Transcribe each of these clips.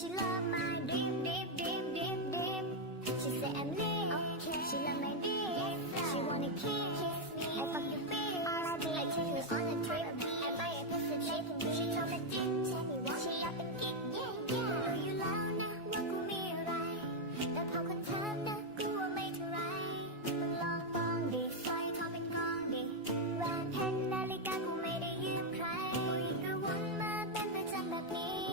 she love my deep, deep, deep, deep, deep. She say I'm lit, okay. She love my deep. She wanna kiss me. I fuck you big. All I be, I take her on a trip. I buy a piece of chicken. She told me dick. Tell me what she up and kick, yeah, yeah. รู้อยู่แล้วนะว่ากูมีอะไร แต่พอคนถามนะกูว่าไม่เท่าไรมึงลองมองดิสร้อยทองเป็นกองดิแหวนเพชรนาฬิกากูไม่ได้ยืมใครผู้หญิงก็วนมาเป็นประจำแบบนี้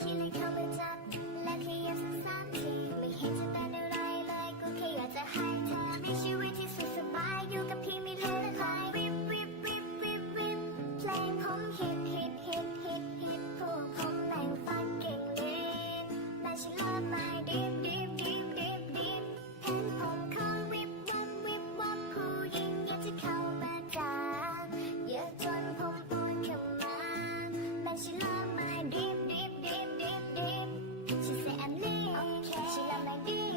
ที่เลยเข้ามาจับและขยับซ้ำๆทีไม่เห็นจะเป็นอะไรเลยกูแค่อยากจะให้เธอมีชีวิตที่สุขสบายอยู่กับพี่ไม่เหลือใครวิบวิบวิบวิบวิบเพลงผมฮิตฮิตฮิตฮิตฮิตพวกผมแม่งฟังเก่งเลยแต่ฉัน love my deep deep deep deep deep เห็นผมเขาวิบวับวิบวับผู้หญิงอยากจะเข้ามาจ้าเยอะจนผมปวดเข้ามาแต่ฉัน love my deep deep deep deep deep She say I'm lit, okay. She love my deep.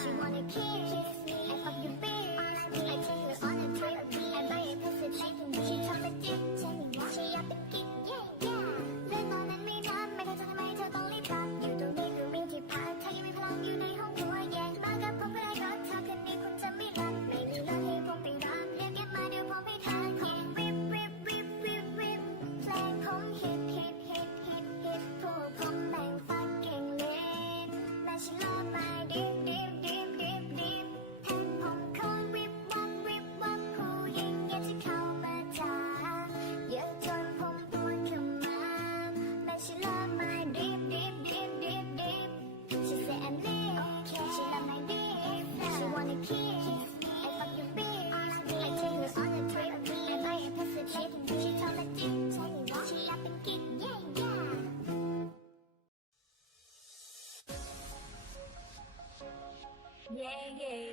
She wanna kiss me. I fuck you big. I take her on a trip. I buy a piece of chicken. She told me dick. Tell me what she up and kick, yeah, yeah. เรื่องตอนนั้นไม่รับไม่เข้าใจทำไมเธอต้องรีบกลับอยู่ตรงนี้ก็มีที่พักเธอยังมีพลังอยู่ในห้องหัวแย่มากับผมก็ได้รถเธอคืนนี้คงจะไม่หลับไม่มีรถให้ผมไปรับเรียกแกมาเดี๋ยวผมไปทานของวิบวิบวิบวิบวิบเพลงผมฮิตฮิตฮิตฮิตฮิตพวกผมแม่งฟังเก่งเลยแต่ฉัน love my deep deep deep deep deep เห็นผมเขาวิบวับวิบวับผู้หญิงอยากจะเข้ามาจ้าเยอะจนผมปวดเข้ามาแต่ฉัน love my deep deep deep deep deep She say I'm lit, okay. She love my deep. She wanna kiss me. I fuck you big. I take her on a trip. I buy a piece of chicken. She told me dick. Tell me what she up and kick, yeah, yeah. Yeah, yeah,